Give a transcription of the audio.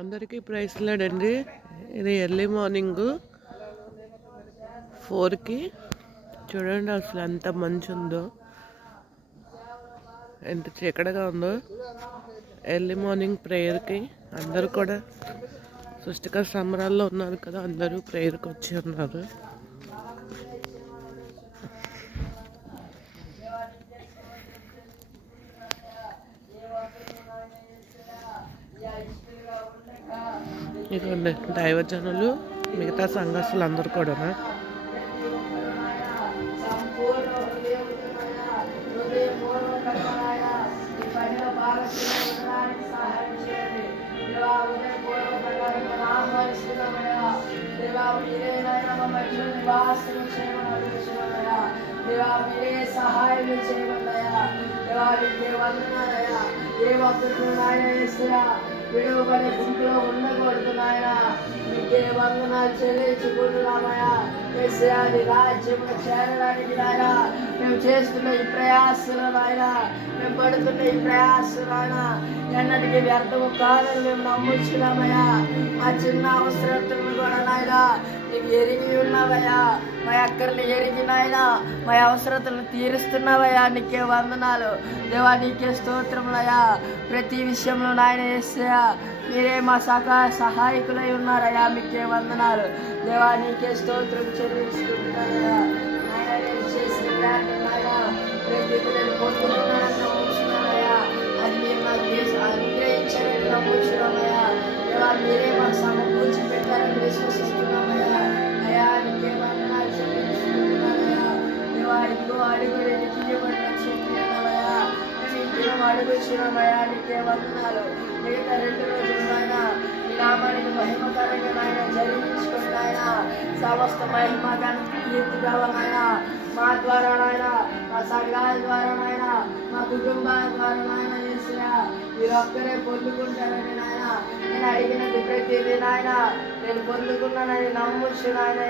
అందరికీ ప్రైస్ లేడండి. ఇది ఎర్లీ మార్నింగ్ 4కి చూడండి అసలు ఎంత మంచి ఉందో, ఎంత చీకటిగా ఉందో. ఎర్లీ మార్నింగ్ ప్రేయర్కి అందరూ కూడా సృష్టికర సంబరాల్లో ఉన్నారు కదా, అందరూ ప్రేయర్కి వచ్చి ఉన్నారు. ఇదిగోండి దైవజనులు, మిగతా సంఘస్థులు అందరూ కూడా సహాయం చేయమన్నాయా. ఏ ఒక్కరు విడవబడే గుంపులో ఉండకూడదు నాయన. మీకే వందనాలు చెల్లించుకుంటున్నామయ్యా. యేసయ్య రాజ్యంలో చేరడానికి నాయన మేము చేస్తున్న ఈ ప్రయాసలు నాయన, మేము పడుతున్న ఈ ప్రయాసలు నాయన ఎన్నటికీ వ్యర్థము కాదని మేము నమ్ముచున్నామయ్యా. మా చిన్న అవసరతను కూడా నాయన నీకు ఎరిగి ఉన్నావయ్యా. మా అక్కర్ని ఎరిగి నాయన మా అవసరతలను తీరుస్తున్నావయ్యా. నీకే వందనాలు దేవా, నీకే స్తోత్రములయ్యా. ప్రతి విషయంలో నాయన యేసయ్య మీరే మా సహాయకులై ఉన్నారయ్యా. మీకే వందనాలు దేవా, నీకే స్తోత్రం చెల్లించుకుంటున్నానయ్యా. నాయన నేను చేసిన ప్రార్థన నాయన ప్రతి నేను పొందుతున్నానని నమ్ముచున్నానయ్యా. అది మీరు నాకు అనుగ్రహించారని నమ్ముచున్నామయ్యా. దేవా, మీరే మాకు సమకూర్చి పెట్టారని విశ్వసిస్తున్నామయ్యా. అయ్యా నీకే వందనాలు చెల్లించుకుంటున్నానయ్యా. దేవా, ఇంకో అడుగు తీయబడిన చెప్తున్నామయ్యా. మేము ఇంట్లో అడుగుచున్నామయ్యా. నీకే వందనాలు. మిగతా 2 రోజులు నాయన ఈ నామానికి మహిమకరంగా నాయన జరిగించుకుని నాయన సమస్త మహిమకరణ కీర్తి కావాలనాయన. మా ద్వారా నాయన, మా సంఘాల ద్వారా నాయన, మా కుటుంబాల ద్వారా నాయన యేసయ్య మీరు ఒక్కరే పొందుకుంటారని నాయన నేను అడిగినది ప్రతిదీ నాయన నేను పొందుకున్నానని నమ్ముచ్చు నాయన.